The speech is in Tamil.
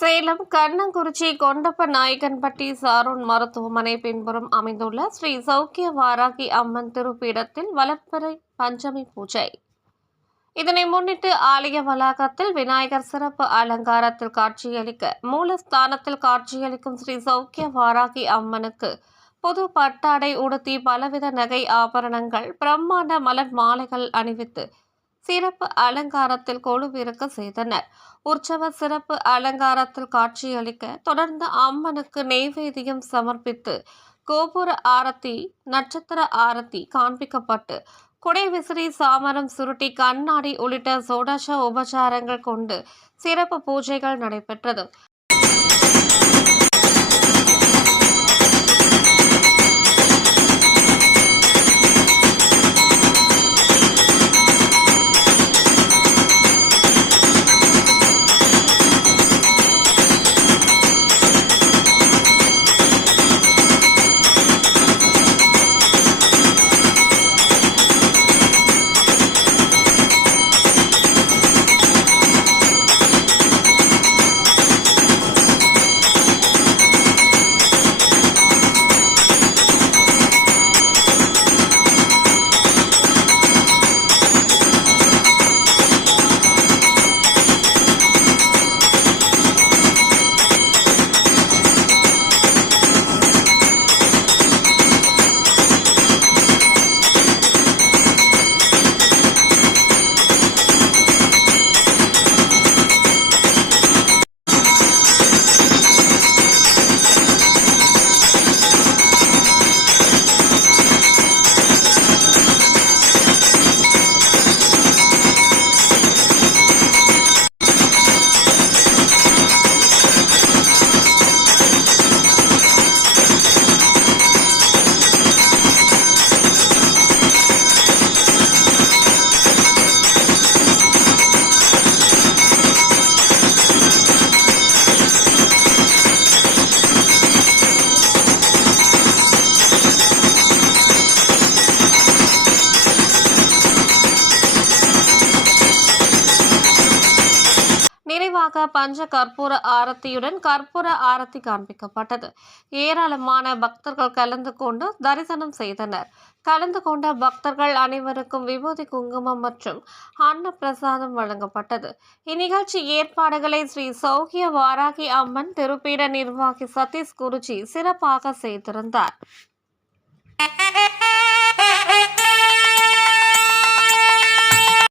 சேலம் கண்ணங்குறிச்சி கொண்டப்ப நாயக்கன்பட்டி சாரோன் மருத்துவமனை பின்புறம் அமைந்துள்ள ஸ்ரீ சௌக்கிய வாராகி அம்மன் திருப்பீடத்தில் வளர்ப்பறை பஞ்சமி பூஜை. இதனை முன்னிட்டு ஆலய வளாகத்தில் விநாயகர் சிறப்பு அலங்காரத்தில் காட்சியளிக்க மூலஸ்தானத்தில் காட்சியளிக்கும் ஸ்ரீ சௌக்கிய வாராகி அம்மனுக்கு புது பட்டாடை உடுத்தி பலவித நகை ஆபரணங்கள் பிரம்மாண்ட மலர் மாலைகள் அணிவித்து சிறப்பு அலங்காரத்தில் கொலுவிருக்க செய்தனர். உற்சவ சிறப்பு அலங்காரத்தில் காட்சியளிக்க தொடர்ந்து அம்மனுக்கு நெய்வேதியம் சமர்ப்பித்து கோபுர ஆரத்தி நட்சத்திர ஆரத்தி காண்பிக்கப்பட்டு குடை விசிறி சாமரம் சுருட்டி கண்ணாடி உள்ளிட்ட சோடச உபச்சாரங்கள் கொண்டு சிறப்பு பூஜைகள் நடைபெற்றது. நிறைவாக பஞ்ச கற்பூர ஆரத்தியுடன் கற்பூர ஆரத்தி காண்பிக்கப்பட்டது. ஏராளமான பக்தர்கள் கலந்து கொண்டு தரிசனம் செய்தனர். கலந்து கொண்ட பக்தர்கள் அனைவருக்கும் விபூதி குங்குமம் மற்றும் அன்ன பிரசாதம் வழங்கப்பட்டது. இந்நிகழ்ச்சி ஏற்பாடுகளை ஸ்ரீ சௌக்கிய வாராகி அம்மன் திருப்பீட நிர்வாகி சதீஷ் குருஜி சிறப்பாக செய்திருந்தார்.